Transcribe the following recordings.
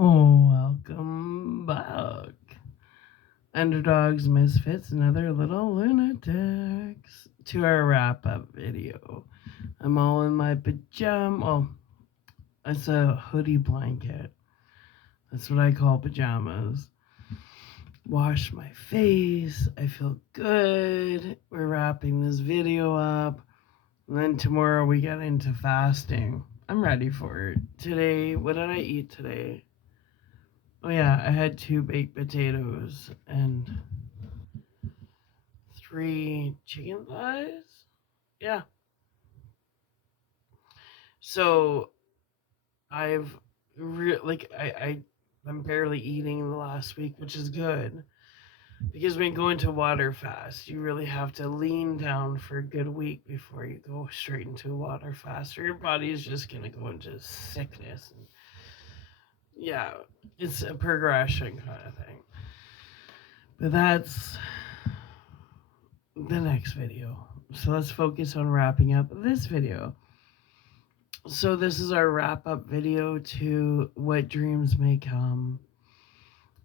Oh, welcome back. Underdogs, misfits, and other little lunatics to our wrap up video. I'm all in my pajama. Well, it's a hoodie blanket. That's what I call pajamas. Wash my face. I feel good. We're wrapping this video up. And then tomorrow we get into fasting. I'm ready for it. Today, what did I eat today? Oh yeah, I had 2 baked potatoes and 3 chicken thighs. Yeah. So I've I'm barely eating the last week, which is good because when going to water fast, you really have to lean down for a good week before you go straight into a water fast, or your body is just gonna go into sickness. And yeah, it's a progression kind of thing. But that's the next video. So let's focus on wrapping up this video. So this is our wrap up video to What Dreams May Come.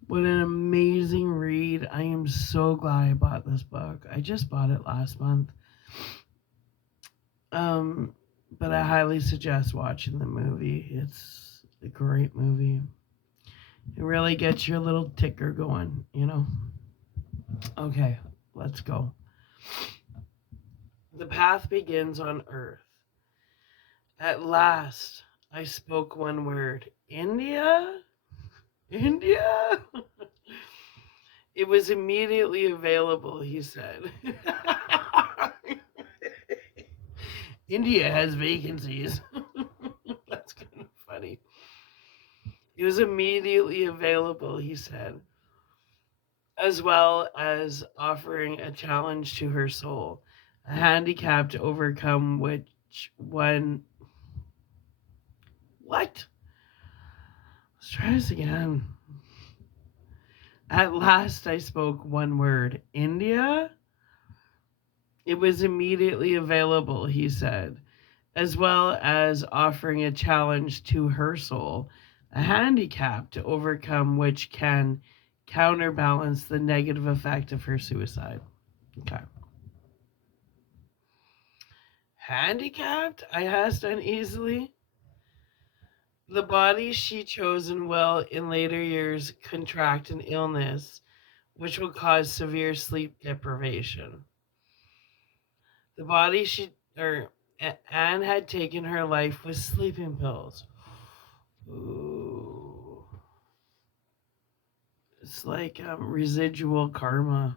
What an amazing read. I am so glad I bought this book. I just bought it last month. But I highly suggest watching the movie. It's a great movie. It really gets your little ticker going, you know? Okay, let's go. The path begins on Earth. At last, I spoke one word. India? India? It was immediately available, he said. India has vacancies. That's kind of funny. It was immediately available, he said, as well as offering a challenge to her soul, a handicap to overcome which one. What? Let's try this again. At last, I spoke one word. India? It was immediately available, he said, as well as offering a challenge to her soul, a handicap to overcome which can counterbalance the negative effect of her suicide. Okay. Handicapped? I asked uneasily. The body she chosen will in later years contract an illness which will cause severe sleep deprivation. The body she or Anne had taken her life with sleeping pills. Ooh. It's like residual karma.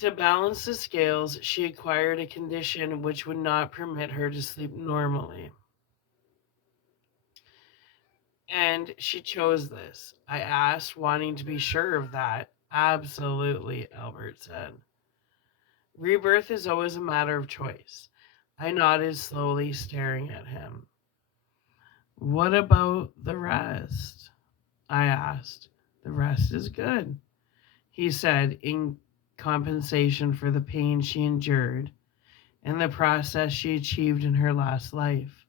To balance the scales, she acquired a condition which would not permit her to sleep normally. And she chose this. I asked, wanting to be sure of that. Absolutely, Albert said. Rebirth is always a matter of choice. I nodded slowly, staring at him. What about the rest? I asked. The rest is good, he said, in compensation for the pain she endured and the process she achieved in her last life.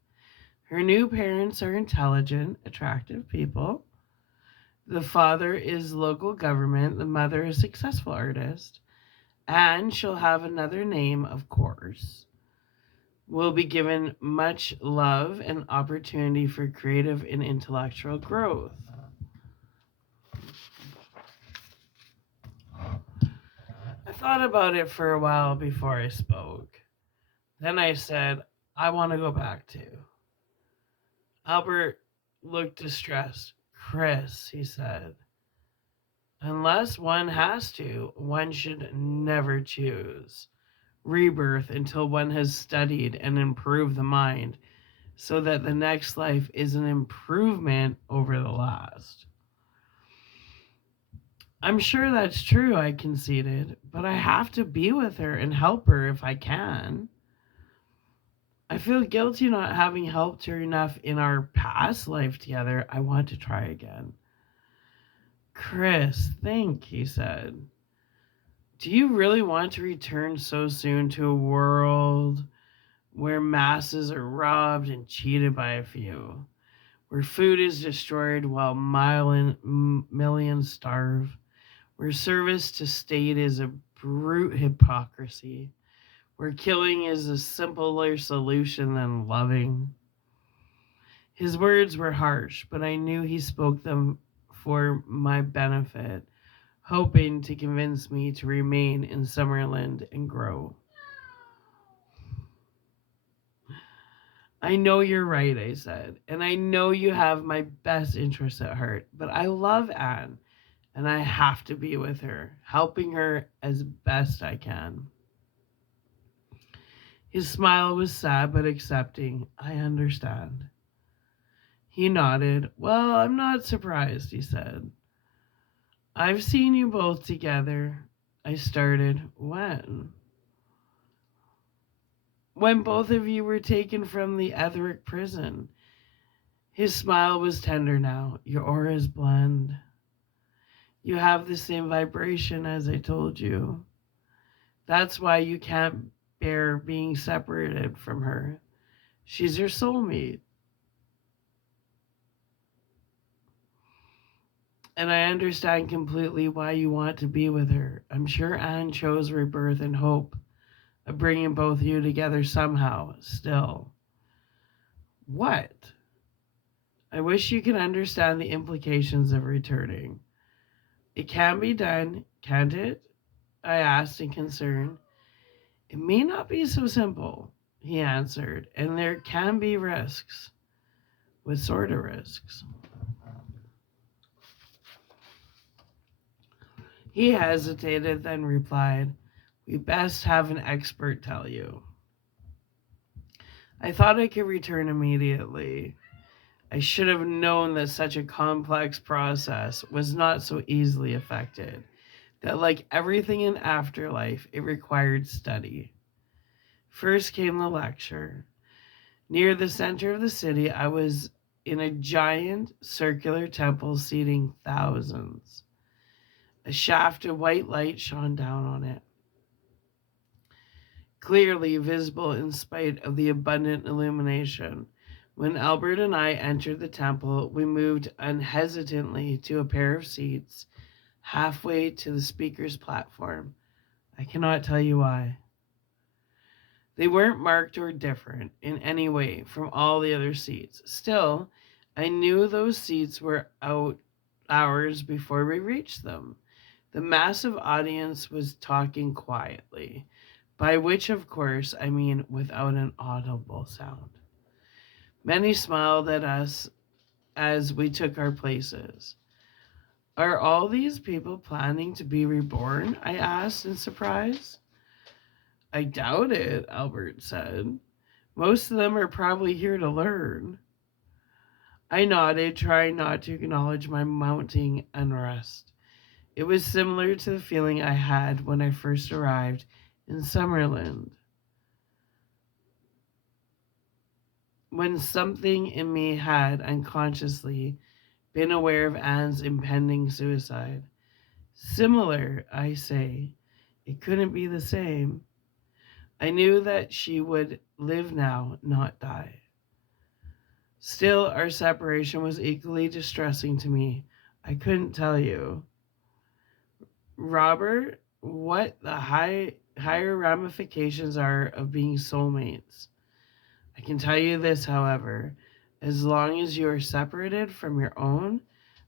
Her new parents are intelligent, attractive people. The father is local government, the mother is a successful artist, and she'll have another name, of course. Will be given much love and opportunity for creative and intellectual growth. I thought about it for a while before I spoke. Then I said, I want to go back to. Albert looked distressed. Chris, he said, unless one has to, one should never choose rebirth until one has studied and improved the mind so that the next life is an improvement over the last. I'm sure that's true, I conceded, but I have to be with her and help her if I can. I feel guilty not having helped her enough in our past life together. I want to try again. Chris, think, he said. Do you really want to return so soon to a world where masses are robbed and cheated by a few? where food is destroyed while millions starve, where service to state is a brute hypocrisy, where killing is a simpler solution than loving. His words were harsh, but I knew he spoke them for my benefit, hoping to convince me to remain in Summerland and grow. I know you're right, I said, and I know you have my best interests at heart, but I love Anne, and I have to be with her, helping her as best I can. His smile was sad but accepting. I understand. He nodded. Well, I'm not surprised, he said. I've seen you both together. I started. When? When both of you were taken from the Etheric prison. His smile was tender now. Your auras blend. You have the same vibration as I told you. That's why you can't bear being separated from her. She's your soulmate. And I understand completely why you want to be with her. I'm sure Anne chose rebirth and hope of bringing both of you together somehow, still. What? I wish you could understand the implications of returning. It can be done, can't it? I asked in concern. It may not be so simple, he answered, and there can be risks. What sort of risks? He hesitated, then replied, We best have an expert tell you. I thought I could return immediately. I should have known that such a complex process was not so easily effected, that like everything in afterlife, it required study. First came the lecture. Near the center of the city, I was in a giant circular temple seating thousands. A shaft of white light shone down on it, clearly visible in spite of the abundant illumination. When Albert and I entered the temple, we moved unhesitantly to a pair of seats halfway to the speaker's platform. I cannot tell you why. They weren't marked or different in any way from all the other seats. Still, I knew those seats were out hours before we reached them. The massive audience was talking quietly, by which, of course, I mean without an audible sound. Many smiled at us as we took our places. Are all these people planning to be reborn? I asked in surprise. I doubt it, Albert said. Most of them are probably here to learn. I nodded, trying not to acknowledge my mounting unrest. It was similar to the feeling I had when I first arrived in Summerland, when something in me had unconsciously been aware of Anne's impending suicide. Similar, I say. It couldn't be the same. I knew that she would live now, not die. Still, our separation was equally distressing to me. I couldn't tell you, Robert, what the higher ramifications are of being soulmates. I can tell you this, however, as long as you are separated from your own,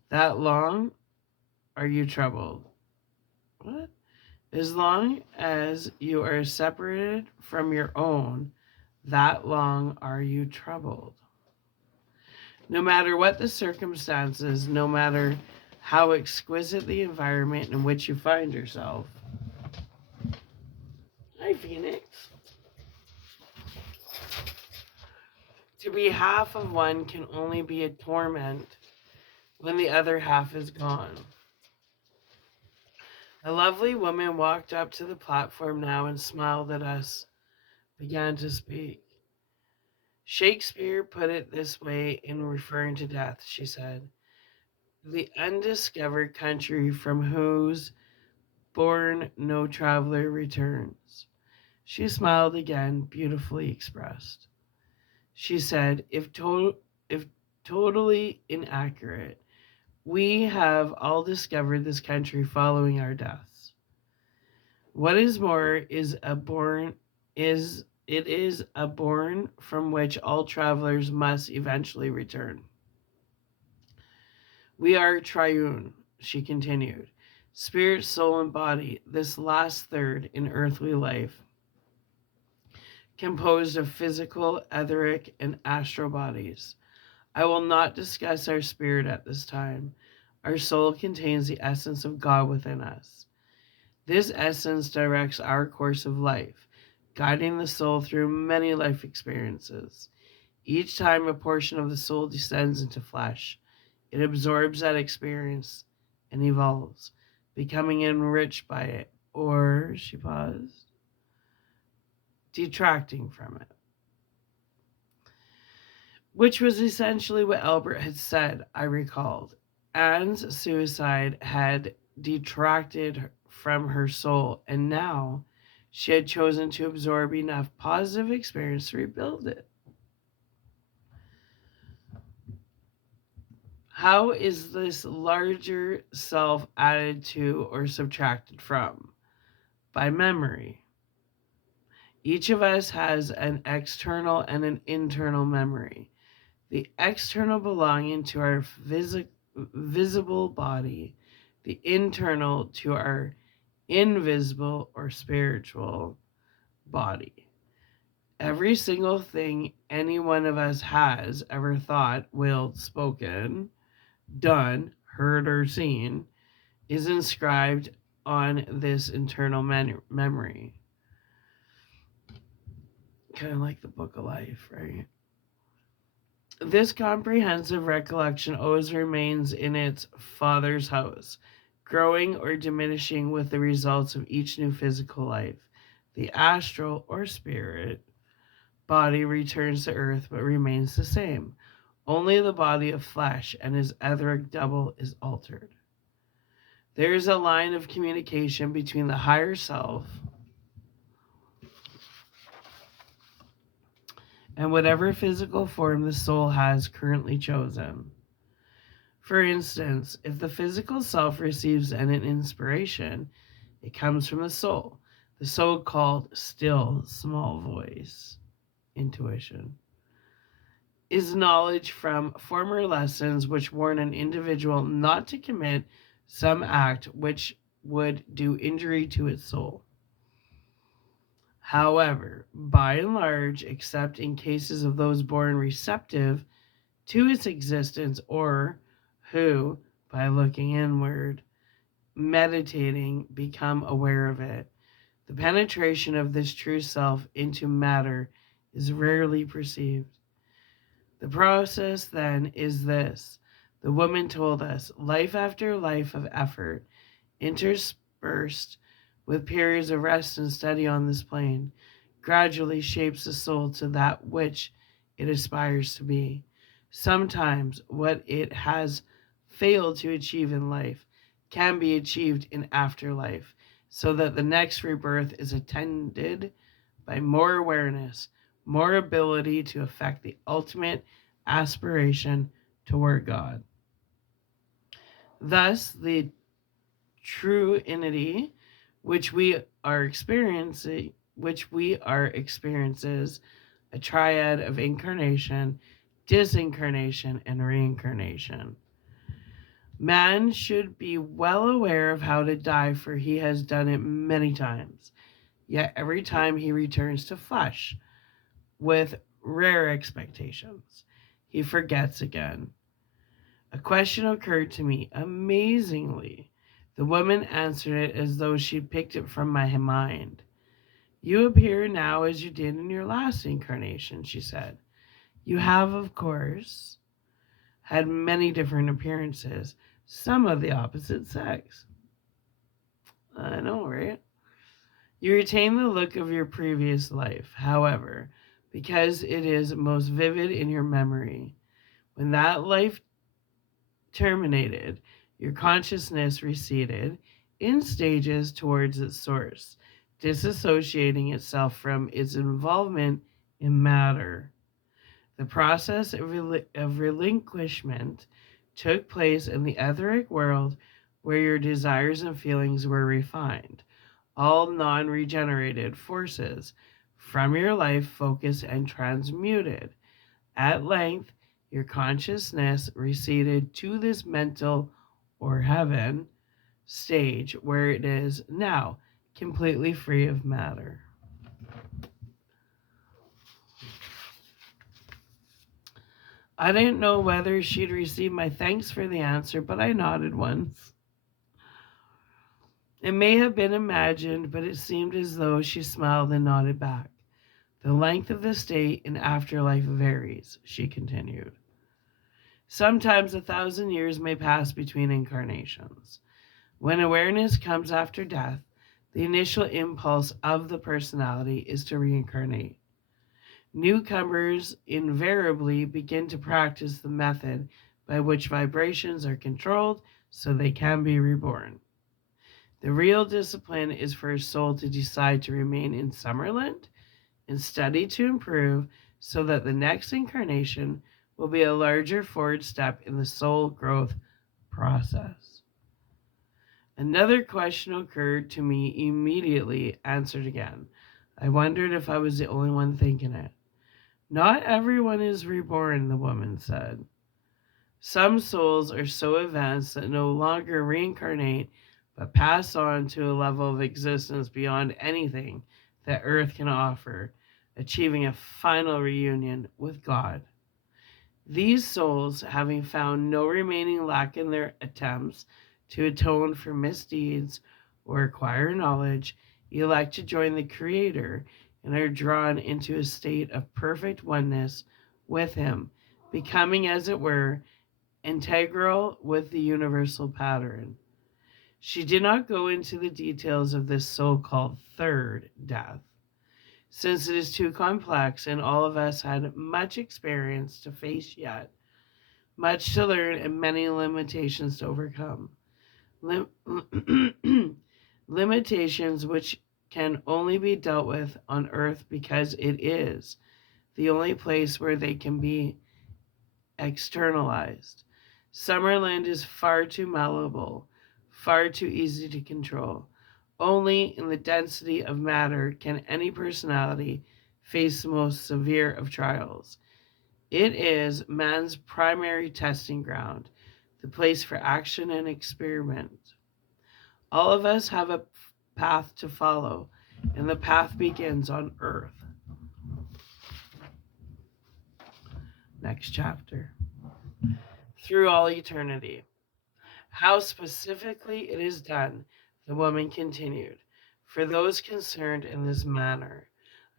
that long are you troubled. What? As long as you are separated from your own, that long are you troubled. No matter what the circumstances, no matter how exquisite the environment in which you find yourself. Hi, Phoenix. To be half of one can only be a torment when the other half is gone. A lovely woman walked up to the platform now and smiled at us, began to speak. Shakespeare put it this way in referring to death, she said. The undiscovered country from whose bourne no traveler returns. She smiled again, beautifully expressed. She said, if totally inaccurate. We have all discovered this country following our deaths. What is more is it is a bourne from which all travelers must eventually return. We are triune, she continued. Spirit, soul, and body, this last third in earthly life, composed of physical, etheric, and astral bodies. I will not discuss our spirit at this time. Our soul contains the essence of God within us. This essence directs our course of life, guiding the soul through many life experiences. Each time a portion of the soul descends into flesh, it absorbs that experience and evolves, becoming enriched by it, or, she paused, detracting from it. Which was essentially what Albert had said, I recalled. Anne's suicide had detracted from her soul, and now she had chosen to absorb enough positive experience to rebuild it. How is this larger self added to or subtracted from? By memory. Each of us has an external and an internal memory. The external belonging to our visible body, the internal to our invisible or spiritual body. Every single thing any one of us has ever thought, willed, spoken, done, heard, or seen is inscribed on this internal memory. Kind of like the book of life, right? This comprehensive recollection always remains in its father's house, growing or diminishing with the results of each new physical life. The astral or spirit body returns to earth but remains the same. Only the body of flesh and his etheric double is altered. There is a line of communication between the higher self and whatever physical form the soul has currently chosen. For instance, if the physical self receives an inspiration, it comes from the so called still small voice, intuition, is knowledge from former lessons which warn an individual not to commit some act which would do injury to its soul. However, by and large, except in cases of those born receptive to its existence or who, by looking inward, meditating, become aware of it, the penetration of this true self into matter is rarely perceived. The process, then, is this. The woman told us life after life of effort, interspersed with periods of rest and study on this plane, gradually shapes the soul to that which it aspires to be. Sometimes what it has failed to achieve in life can be achieved in afterlife, so that the next rebirth is attended by more awareness, more ability to affect the ultimate aspiration toward God. Thus, the true unity which we are experiences a triad of incarnation, disincarnation, and reincarnation. Man should be well aware of how to die, for he has done it many times. Yet every time he returns to flesh, with rare expectations, he forgets again. A question occurred to me. Amazingly, the woman answered it as though she picked it from my mind. You appear now as you did in your last incarnation, she said. You have, of course, had many different appearances, some of the opposite sex. I know, right? You retain the look of your previous life, however, because it is most vivid in your memory. When that life terminated, your consciousness receded in stages towards its source, disassociating itself from its involvement in matter. The process of relinquishment took place in the etheric world where your desires and feelings were refined. All non regenerated forces from your life focused and transmuted. At length, your consciousness receded to this mental or heaven stage where it is now completely free of matter. I didn't know whether she'd receive my thanks for the answer, but I nodded once. It may have been imagined, but it seemed as though she smiled and nodded back. The length of the state in afterlife varies, she continued. Sometimes 1,000 years may pass between incarnations. When awareness comes after death, the initial impulse of the personality is to reincarnate. Newcomers invariably begin to practice the method by which vibrations are controlled so they can be reborn. The real discipline is for a soul to decide to remain in Summerland and study to improve so that the next incarnation will be a larger forward step in the soul growth process. Another question occurred to me immediately, answered again. I wondered if I was the only one thinking it. Not everyone is reborn, the woman said. Some souls are so advanced that no longer reincarnate, but pass on to a level of existence beyond anything that earth can offer, achieving a final reunion with God. These souls, having found no remaining lack in their attempts to atone for misdeeds or acquire knowledge, elect to join the Creator and are drawn into a state of perfect oneness with Him, becoming, as it were, integral with the universal pattern. She did not go into the details of this so called third death, since it is too complex and all of us had much experience to face yet, much to learn and many limitations to overcome. Limitations which can only be dealt with on earth because it is the only place where they can be externalized. Summerland is far too malleable, far too easy to control. Only in the density of matter can any personality face the most severe of trials. It is man's primary testing ground, the place for action and experiment. All of us have a path to follow, and the path begins on earth. Next chapter. Through all eternity. How specifically it is done, the woman continued. For those concerned in this manner,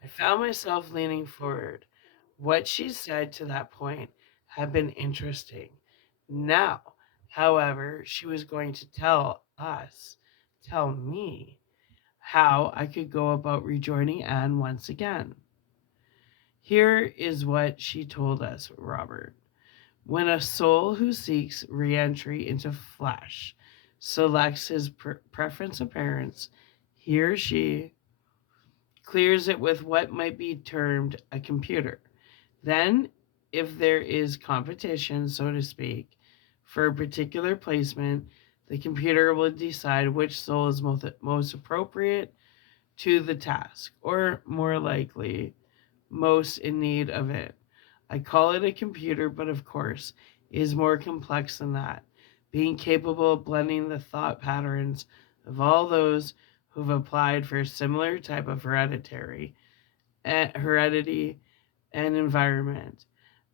I found myself leaning forward. What she said to that point had been interesting. Now, however, she was going to tell me, how I could go about rejoining Anne once again. Here is what she told us, Robert. When a soul who seeks re-entry into flesh selects his preference appearance, he or she clears it with what might be termed a computer. Then, if there is competition, so to speak, for a particular placement, the computer will decide which soul is most appropriate to the task, or more likely, most in need of it. I call it a computer, but of course, it is more complex than that, being capable of blending the thought patterns of all those who've applied for a similar type of heredity and environment.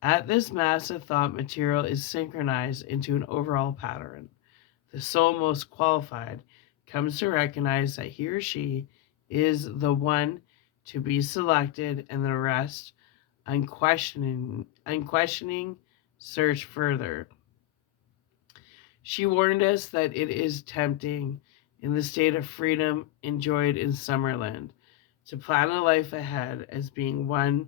At this mass of thought material is synchronized into an overall pattern. The soul most qualified comes to recognize that he or she is the one to be selected, and the rest unquestioning search further. She warned us that it is tempting in the state of freedom enjoyed in Summerland to plan a life ahead as being one,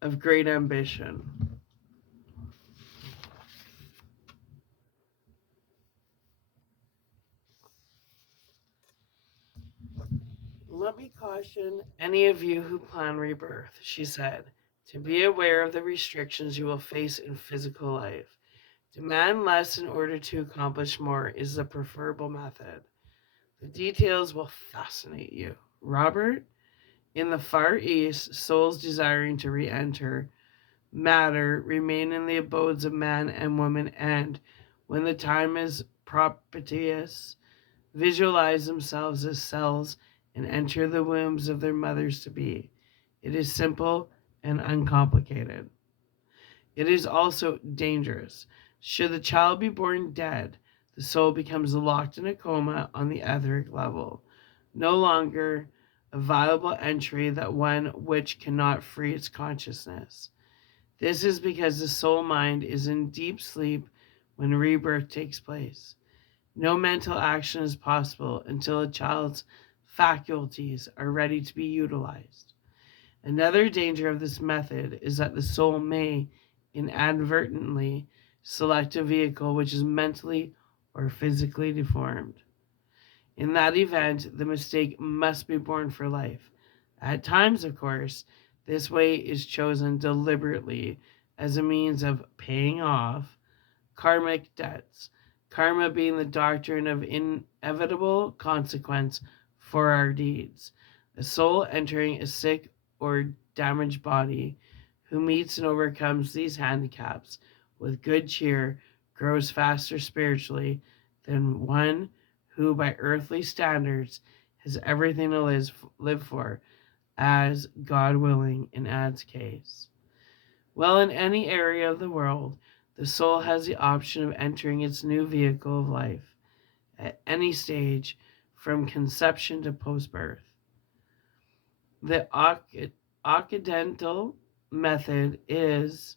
of great ambition. Let me caution any of you who plan rebirth, she said. To be aware of the restrictions you will face in physical life. Demand less in order to accomplish more is the preferable method. The details will fascinate you. Robert, in the Far East, souls desiring to re enter matter remain in the abodes of man and woman and, when the time is propitious, visualize themselves as cells and enter the wombs of their mothers to be. It is simple and uncomplicated. It is also dangerous. Should the child be born dead, the soul becomes locked in a coma on the etheric level, no longer a viable entry that one which cannot free its consciousness. This is because the soul mind is in deep sleep when rebirth takes place. No mental action is possible until a child's faculties are ready to be utilized. Another danger of this method is that the soul may inadvertently select a vehicle which is mentally or physically deformed. In that event, the mistake must be borne for life. At times, of course, this way is chosen deliberately as a means of paying off karmic debts, karma being the doctrine of inevitable consequence for our deeds. A soul entering a sick or damaged body who meets and overcomes these handicaps with good cheer grows faster spiritually than one who, by earthly standards, has everything to live for, as God willing in Ad's case. Well, in any area of the world, the soul has the option of entering its new vehicle of life at any stage from conception to post-birth. The Occidental method is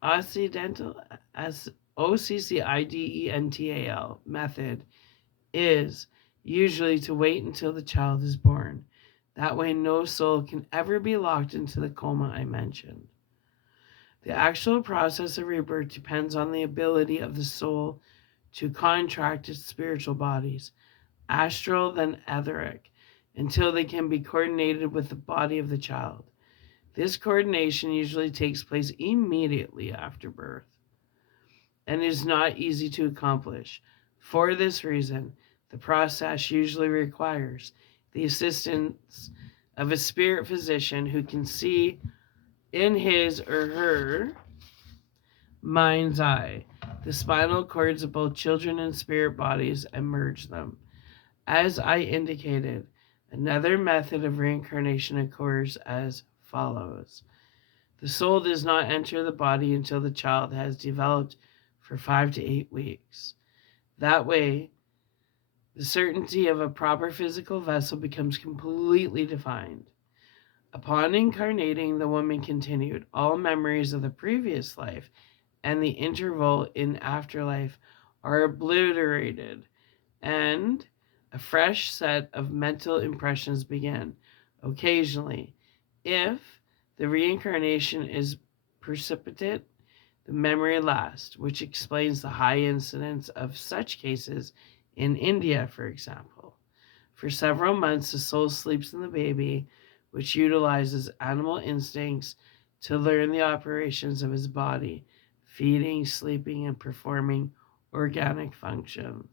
Occidental as OCCIDENTAL method is usually to wait until the child is born. That way no soul can ever be locked into the coma I mentioned. The actual process of rebirth depends on the ability of the soul to contract its spiritual bodies, astral then etheric, until they can be coordinated with the body of the child. This coordination usually takes place immediately after birth and is not easy to accomplish. For this reason, the process usually requires the assistance of a spirit physician who can see in his or her mind's eye the spinal cords of both children and spirit bodies and merge them. As I indicated, another method of reincarnation occurs as follows. The soul does not enter the body until the child has developed for 5 to 8 weeks. That way, the certainty of a proper physical vessel becomes completely defined. Upon incarnating, the woman continued. All memories of the previous life and the interval in afterlife are obliterated, and a fresh set of mental impressions begin. Occasionally, if the reincarnation is precipitate, the memory lasts, which explains the high incidence of such cases in India, for example. For several months, the soul sleeps in the baby, which utilizes animal instincts to learn the operations of his body, feeding, sleeping, and performing organic functions.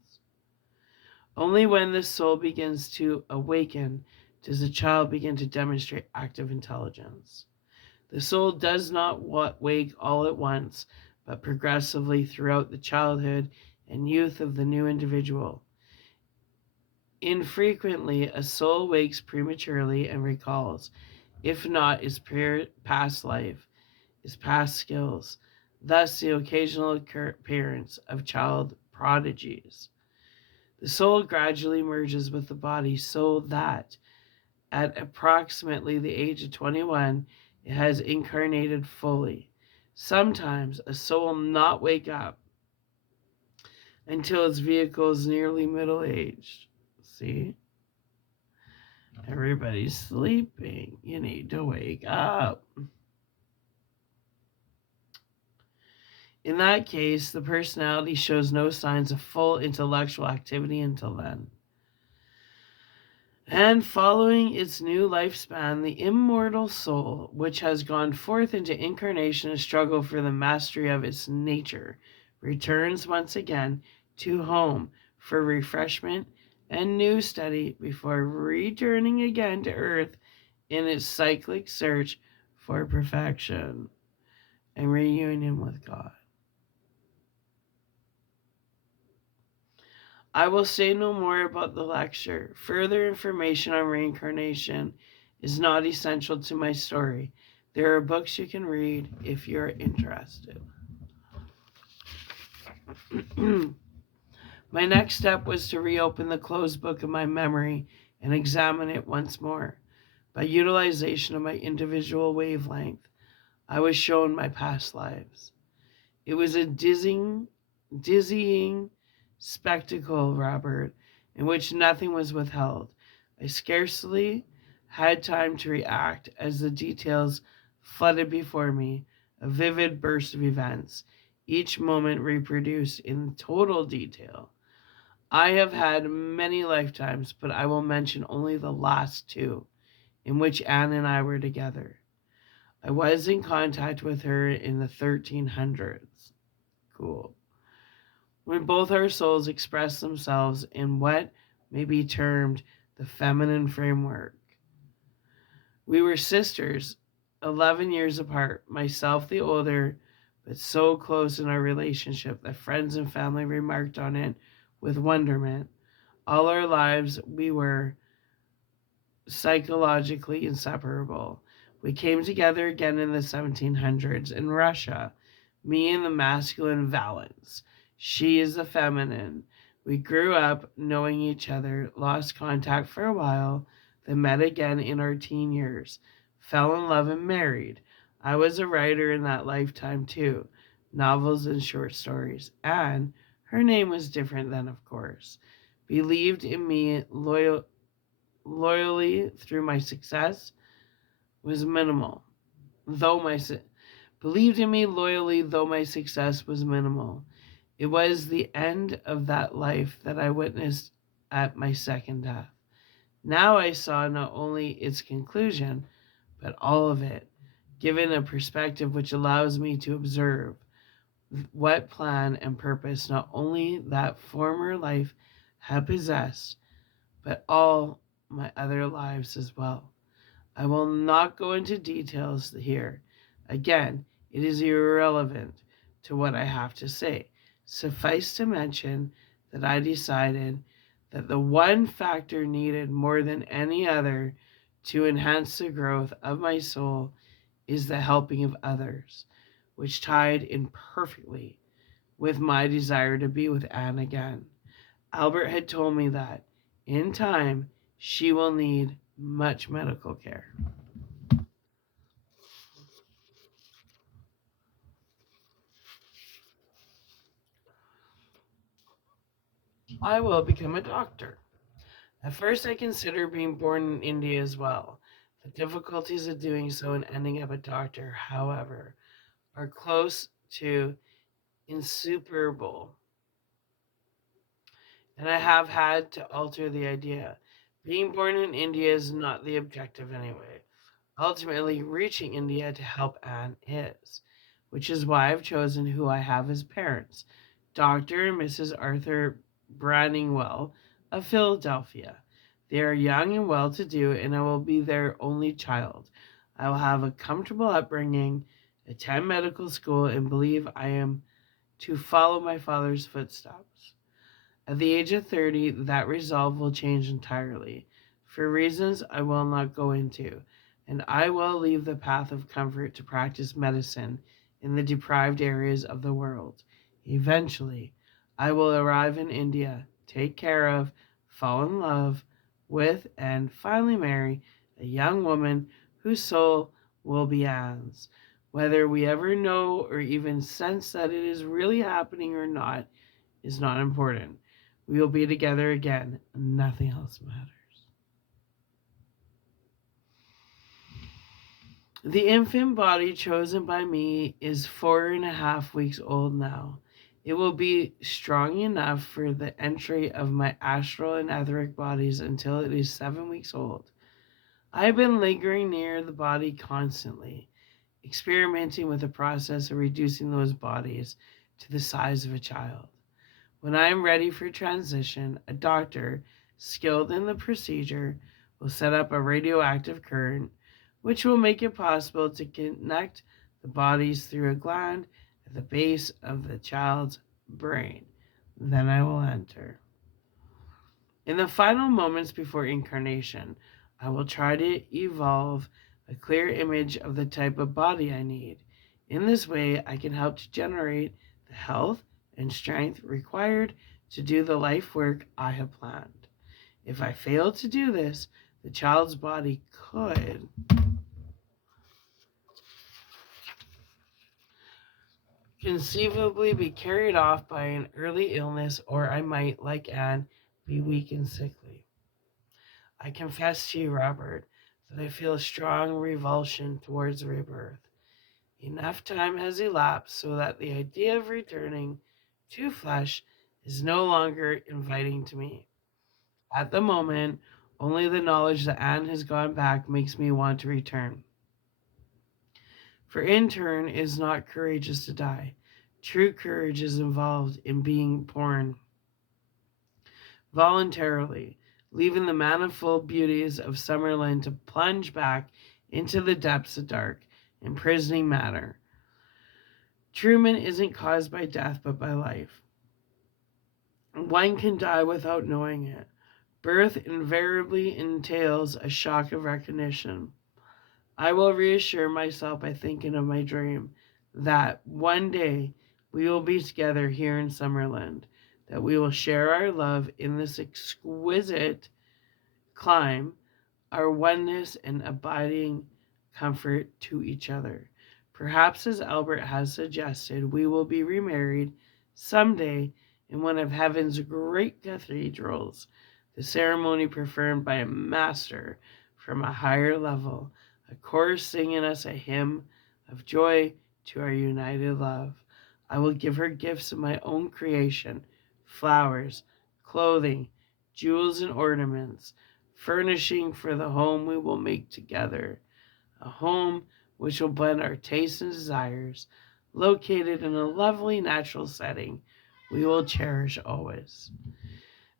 Only when the soul begins to awaken does the child begin to demonstrate active intelligence. The soul does not wake all at once, but progressively throughout the childhood and youth of the new individual. Infrequently, a soul wakes prematurely and recalls, if not its past life, its past skills, thus the occasional appearance of child prodigies. The soul gradually merges with the body so that at approximately the age of 21, it has incarnated fully. Sometimes a soul will not wake up until its vehicle is nearly middle aged. See? Everybody's sleeping. You need to wake up. In that case, the personality shows no signs of full intellectual activity until then. And following its new lifespan, the immortal soul, which has gone forth into incarnation and struggle for the mastery of its nature, returns once again to home for refreshment and new study before returning again to earth in its cyclic search for perfection and reunion with God. I will say no more about the lecture. Further information on reincarnation is not essential to my story. There are books you can read if you're interested. My next step was to reopen the closed book of my memory and examine it once more. By utilization of my individual wavelength, I was shown my past lives. It was a dizzying spectacle, Robert, in which nothing was withheld. I scarcely had time to react as the details flooded before me, a vivid burst of events, each moment reproduced in total detail. I have had many lifetimes, but I will mention only the last two, in which Anne and I were together. I was in contact with her in the 1300s. Cool. When both our souls express themselves in what may be termed the feminine framework. We were sisters, 11 years apart, myself the older, but so close in our relationship that friends and family remarked on it with wonderment. All our lives, we were psychologically inseparable. We came together again in the 1700s in Russia, me in the masculine valence. She is the feminine. We grew up knowing each other, lost contact for a while, then met again in our teen years, fell in love and married. I was a writer in that lifetime too, novels and short stories, and her name was different then, of course. Believed in me loyally through my success was minimal, though my believed in me loyally though my success was minimal. It was the end of that life that I witnessed at my second death. Now I saw not only its conclusion, but all of it, given a perspective which allows me to observe what plan and purpose not only that former life had possessed, but all my other lives as well. I will not go into details here. Again, it is irrelevant to what I have to say. Suffice to mention that I decided that the one factor needed more than any other to enhance the growth of my soul is the helping of others, which tied in perfectly with my desire to be with Anne again. Albert had told me that, in time, she will need much medical care. I will become a doctor. At first, I considered being born in India as well. The difficulties of doing so and ending up a doctor, however, are close to insuperable, and I have had to alter the idea. Being born in India is not the objective anyway. Ultimately, reaching India to help Anne is, which is why I've chosen who I have as parents, Dr. and Mrs. Arthur Branningwell of Philadelphia. They are young and well to do, and I will be their only child. I will have a comfortable upbringing, attend medical school, and believe I am to follow my father's footsteps. At the age of 30, that resolve will change entirely, for reasons I will not go into, and I will leave the path of comfort to practice medicine in the deprived areas of the world. Eventually, I will arrive in India, take care of, fall in love with, and finally marry a young woman whose soul will be Anne's. Whether we ever know or even sense that it is really happening or not is not important. We will be together again. Nothing else matters. The infant body chosen by me is 4.5 weeks old now. It will be strong enough for the entry of my astral and etheric bodies until it is 7 weeks old. I have been lingering near the body constantly, experimenting with the process of reducing those bodies to the size of a child. When I am ready for transition, a doctor skilled in the procedure will set up a radioactive current, which will make it possible to connect the bodies through a gland at the base of the child's brain. Then I will enter. In the final moments before incarnation, I will try to evolve a clear image of the type of body I need. In this way, I can help to generate the health and strength required to do the life work I have planned. If I fail to do this, the child's body could conceivably be carried off by an early illness, or I might, like Anne, be weak and sickly. I confess to you, Robert, that I feel a strong revulsion towards rebirth. Enough time has elapsed so that the idea of returning to flesh is no longer inviting to me. At the moment, only the knowledge that Anne has gone back makes me want to return. For in turn is not courageous to die. True courage is involved in being born voluntarily, leaving the manifold beauties of Summerland to plunge back into the depths of dark, imprisoning matter. Truman isn't caused by death but by life. One can die without knowing it. Birth invariably entails a shock of recognition. I will reassure myself by thinking of my dream that one day we will be together here in Summerland, that we will share our love in this exquisite climb, our oneness and abiding comfort to each other. Perhaps, as Albert has suggested, we will be remarried someday in one of heaven's great cathedrals, the ceremony performed by a master from a higher level, a chorus singing us a hymn of joy to our united love. I will give her gifts of my own creation, flowers, clothing, jewels, and ornaments, furnishing for the home we will make together, a home which will blend our tastes and desires, located in a lovely natural setting we will cherish always.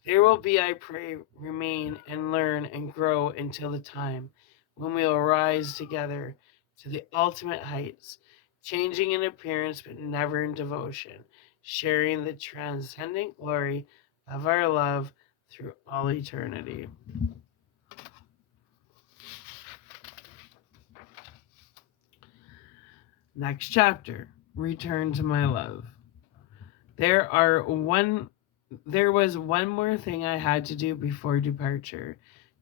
There will be, I pray, remain and learn and grow until the time when we will rise together to the ultimate heights, changing in appearance but never in devotion, sharing the transcendent glory of our love through all eternity. Next chapter, Return to My Love. There was one more thing I had to do before departure.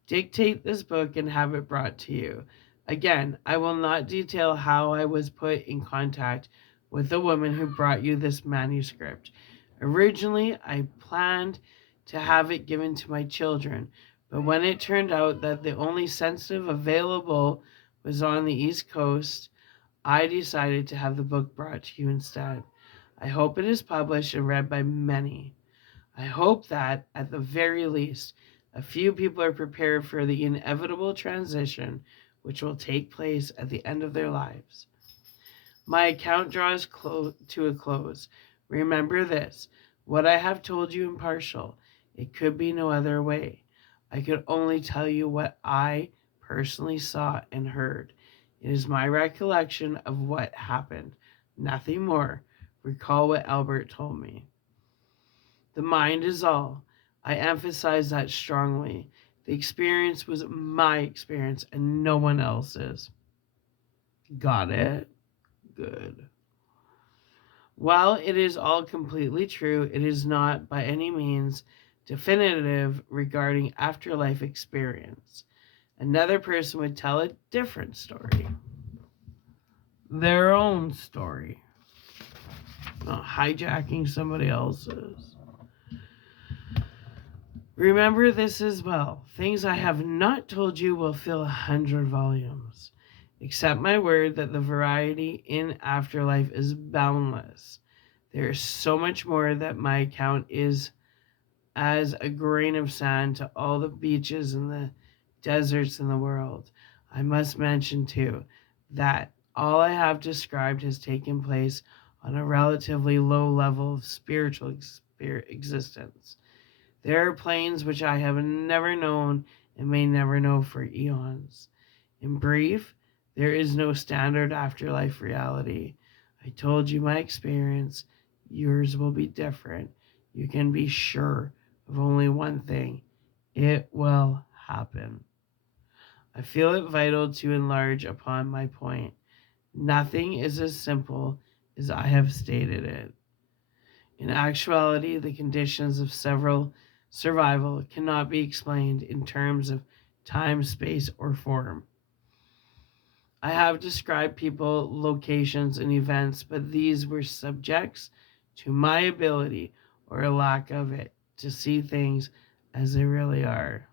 Dictate this book and have it brought to you. Again, I will not detail how I was put in contact with the woman who brought you this manuscript. Originally, I planned to have it given to my children, but when it turned out that the only sensitive available was on the East Coast, I decided to have the book brought to you instead. I hope it is published and read by many. I hope that, at the very least, a few people are prepared for the inevitable transition which will take place at the end of their lives. My account draws to a close. Remember this: what I have told you impartial. It could be no other way. I could only tell you what I personally saw and heard. It is my recollection of what happened, nothing more. Recall what Albert told me. The mind is all. I emphasize that strongly. The experience was my experience and no one else's. Got it? Good. While it is all completely true, it is not by any means definitive regarding afterlife experience. Another person would tell a different story. Their own story. Not hijacking somebody else's. Remember this as well. Things I have not told you will fill 100 volumes. Accept my word that the variety in afterlife is boundless. There is so much more that my account is as a grain of sand to all the beaches and the deserts in the world. I must mention, too, that all I have described has taken place on a relatively low level of spiritual existence. There are planes which I have never known and may never know for eons. In brief, there is no standard afterlife reality. I told you my experience. Yours will be different. You can be sure of only one thing: it will happen. I feel it vital to enlarge upon my point. Nothing is as simple as I have stated it. In actuality, the conditions of several survival cannot be explained in terms of time, space, or form. I have described people, locations, and events, but these were subjects to my ability, or a lack of it, to see things as they really are.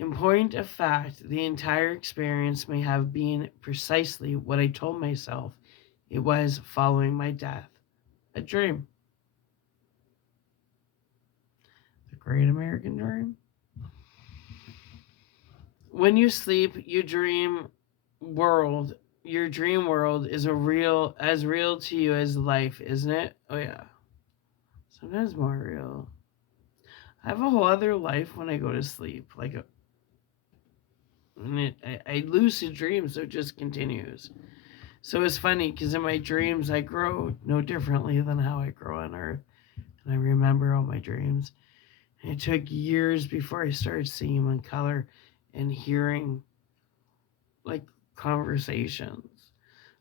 In point of fact, the entire experience may have been precisely what I told myself it was following my death: a dream. The great American dream. When you sleep, world, your dream world is as real to you as life, isn't it? Oh yeah. Sometimes more real. I have a whole other life when I go to sleep. I lucid dream, so it just continues. So it's funny because in my dreams I grow no differently than how I grow on Earth, and I remember all my dreams. And it took years before I started seeing them in color and hearing like conversations.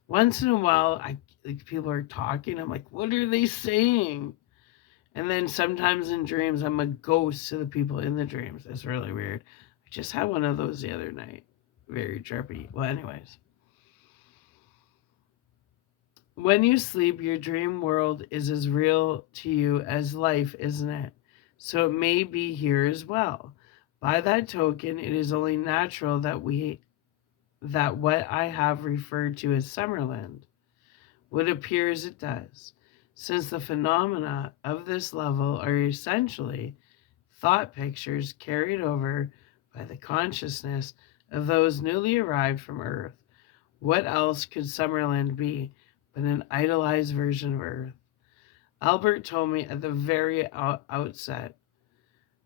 Once in a while, I like people are talking. I'm like, what are they saying? And then sometimes in dreams, I'm a ghost to the people in the dreams. It's really weird. I just had one of those the other night. Very trippy. Well, anyways, when you sleep, your dream world is as real to you as life, isn't it? So it may be here as well. By that token, it is only natural that what I have referred to as Summerland would appear as it does, since the phenomena of this level are essentially thought pictures carried over by the consciousness of those newly arrived from Earth. What else could Summerland be but an idealized version of Earth? Albert told me at the very outset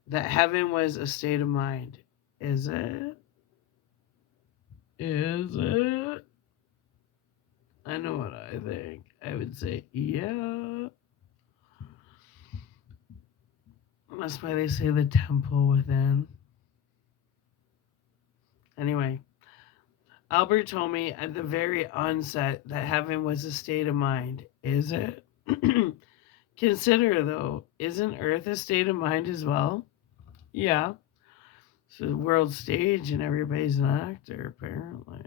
that heaven was a state of mind. Is it? Is it? I know what I think. I would say, yeah. That's why they say the temple within. Anyway, Albert told me at the very onset that heaven was a state of mind. Is it? Consider, though, isn't Earth a state of mind as well? Yeah. It's a world stage and everybody's an actor, apparently.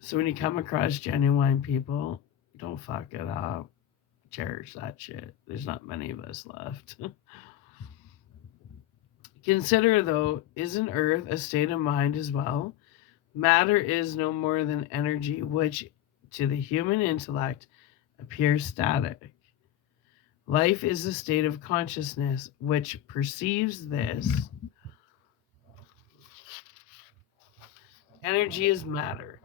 So when you come across genuine people, don't fuck it up. Cherish that shit. There's not many of us left. Consider, though, isn't Earth a state of mind as well? Matter is no more than energy, which to the human intellect appears static. Life is a state of consciousness which perceives this. Energy is matter.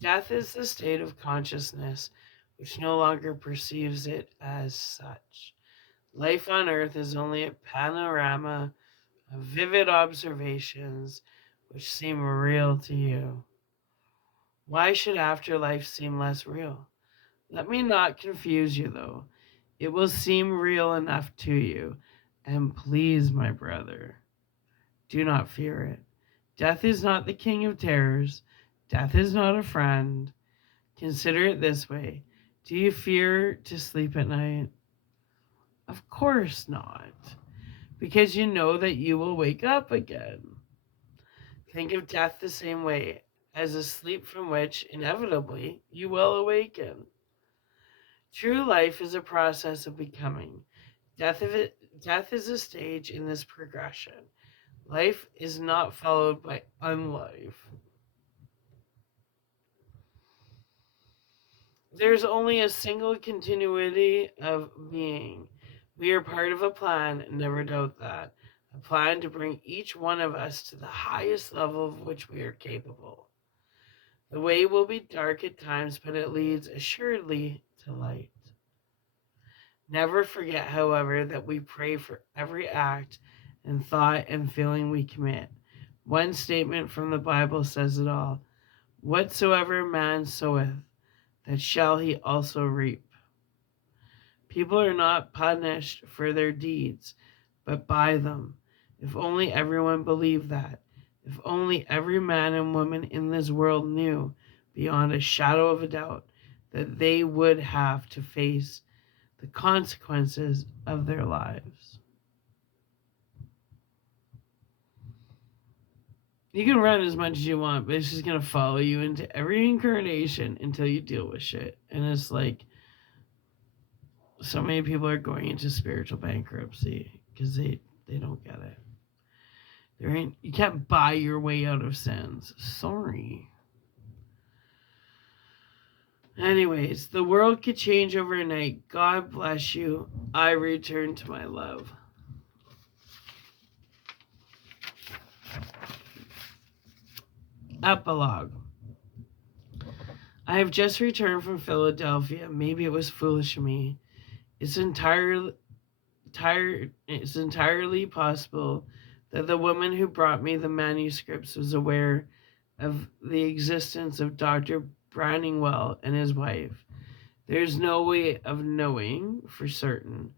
Death is the state of consciousness which no longer perceives it as such. Life on earth is only a panorama of vivid observations which seem real to you. Why should afterlife seem less real? Let me not confuse you, though. It will seem real enough to you. And please, my brother, do not fear it. Death is not the king of terrors. Death is not a friend. Consider it this way. Do you fear to sleep at night? Of course not, because you know that you will wake up again. Think of death the same way, as a sleep from which, inevitably, you will awaken. True life is a process of becoming. Death is a stage in this progression. Life is not followed by unlife. There's only a single continuity of being. We are part of a plan, never doubt that. A plan to bring each one of us to the highest level of which we are capable. The way will be dark at times, but it leads assuredly to light. Never forget, however, that we pray for every act and thought and feeling we commit. One statement from the Bible says it all. Whatsoever a man soweth, that shall he also reap. People are not punished for their deeds, but by them. If only everyone believed that. If only every man and woman in this world knew, beyond a shadow of a doubt, that they would have to face the consequences of their lives. You can run as much as you want, but it's just going to follow you into every incarnation until you deal with shit. And it's like so many people are going into spiritual bankruptcy because they don't get it. There ain't you can't buy your way out of sins. Sorry. Anyways, the world could change overnight. God bless you. I return to my love. Epilogue. I have just returned from Philadelphia. Maybe it was foolish of me. It's it's entirely possible that the woman who brought me the manuscripts was aware of the existence of Dr. Browningwell and his wife. There's no way of knowing for certain.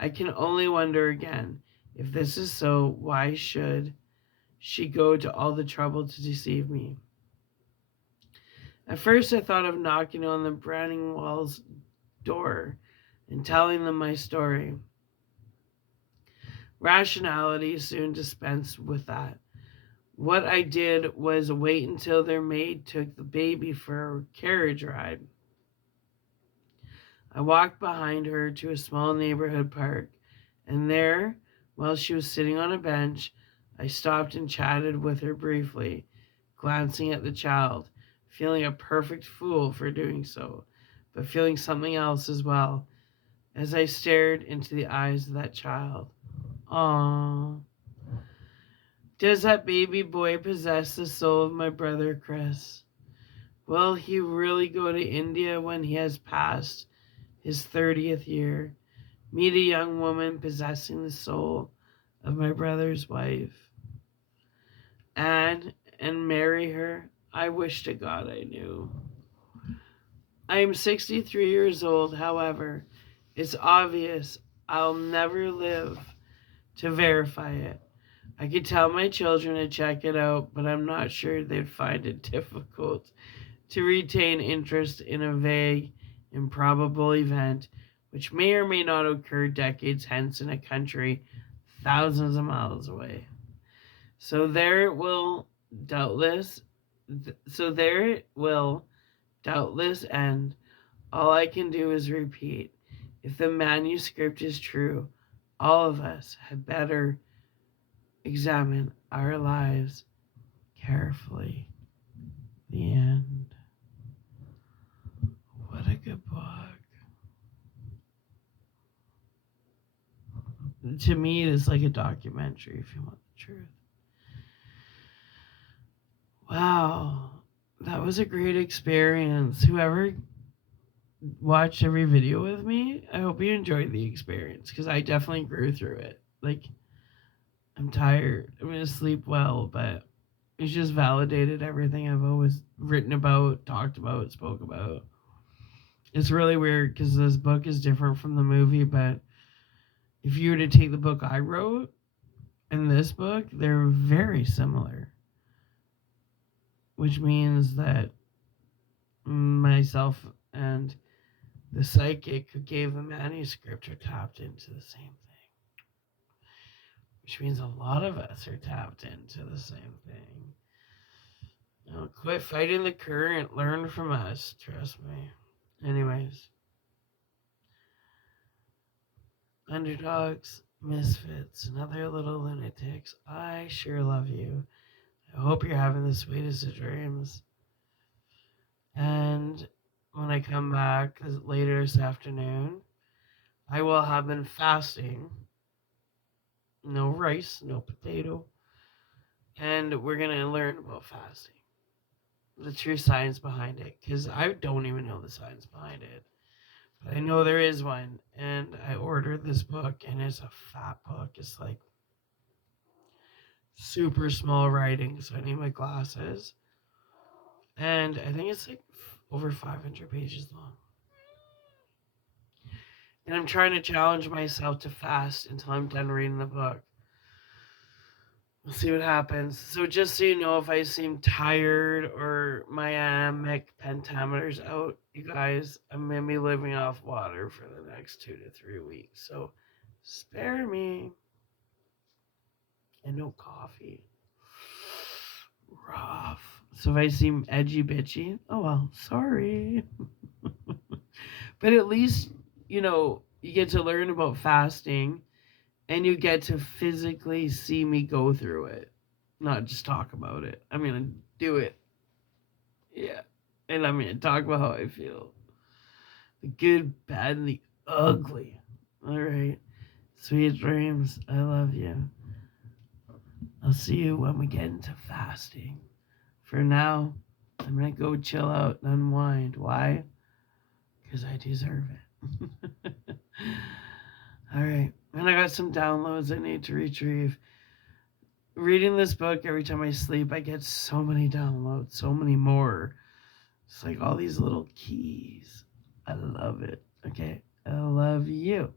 I can only wonder again, if this is so, why should she go to all the trouble to deceive me? At first I thought of knocking on the Browningwell's door and telling them my story. Rationality soon dispensed with that. What I did was wait until their maid took the baby for a carriage ride. I walked behind her to a small neighborhood park, and there, while she was sitting on a bench, I stopped and chatted with her briefly, glancing at the child, feeling a perfect fool for doing so, but feeling something else as well, as I stared into the eyes of that child. Aww. Does that baby boy possess the soul of my brother Chris? Will he really go to India when he has passed his 30th year, meet a young woman possessing the soul of my brother's wife, and marry her? I wish to God I knew. I am 63 years old, however. It's obvious I'll never live to verify it. I could tell my children to check it out, but I'm not sure they'd find it difficult to retain interest in a vague, improbable event which may or may not occur decades hence in a country thousands of miles away. So there it will doubtless so there it will doubtless end. All I can do is repeat. If the manuscript is true, all of us had better examine our lives carefully. The end. What a good book. To me, it's like a documentary if you want the truth. Wow. That was a great experience. Whoever watched every video with me, I hope you enjoyed the experience because I definitely grew through it. Like, I'm tired. I'm going to sleep well, but it's just validated everything I've always written about, talked about, spoke about. It's really weird because this book is different from the movie, but if you were to take the book I wrote and this book, they're very similar, which means that myself and the psychic who gave the manuscript are tapped into the same thing, which means a lot of us are tapped into the same thing. Quit fighting the current. Learn from us. Trust me. Anyways, underdogs, misfits, and other little lunatics, I sure love you. I hope you're having the sweetest of dreams. And when I come back later this afternoon. I will have been fasting. No rice, no potato. And we're going to learn about fasting, the true science behind it. Because I don't even know the science behind it. But I know there is one. And I ordered this book, and it's a fat book. It's like super small writing. So I need my glasses. And I think it's like over 500 pages long. And I'm trying to challenge myself to fast until I'm done reading the book. We'll see what happens. So just so you know, if I seem tired or my iambic pentameter's out, you guys, I'm gonna be living off water for the next 2 to 3 weeks. So spare me. And no coffee. Rough. So if I seem edgy bitchy, oh well, sorry. But at least, you get to learn about fasting and you get to physically see me go through it, not just talk about it. I'm gonna do it. Yeah. And I'm gonna talk about how I feel. The good, bad, and the ugly. Alright. Sweet dreams. I love you. I'll see you when we get into fasting. For now, I'm gonna go chill out and unwind. Why? Because I deserve it. Alright. And I got some downloads I need to retrieve. Reading this book every time I sleep, I get so many downloads, so many more. It's like all these little keys. I love it. Okay. I love you.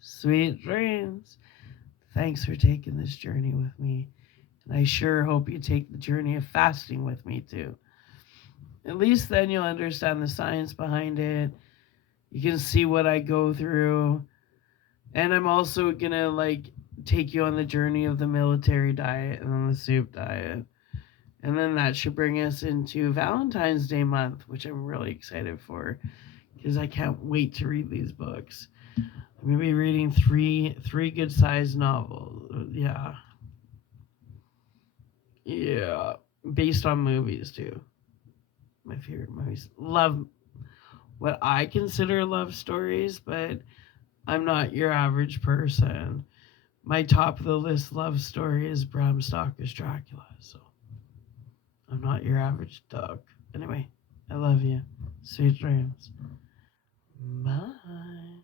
Sweet dreams. Thanks for taking this journey with me. And I sure hope you take the journey of fasting with me too. At least then you'll understand the science behind it. You can see what I go through. And I'm also gonna take you on the journey of the military diet and then the soup diet. And then that should bring us into Valentine's Day month, which I'm really excited for because I can't wait to read these books. I'm gonna be reading three good sized novels. Yeah, based on movies too. My favorite movies. Love what I consider love stories, but I'm not your average person. My top of the list love story is Bram Stoker's Dracula. So I'm not your average dog. Anyway, I love you. Sweet dreams. Bye.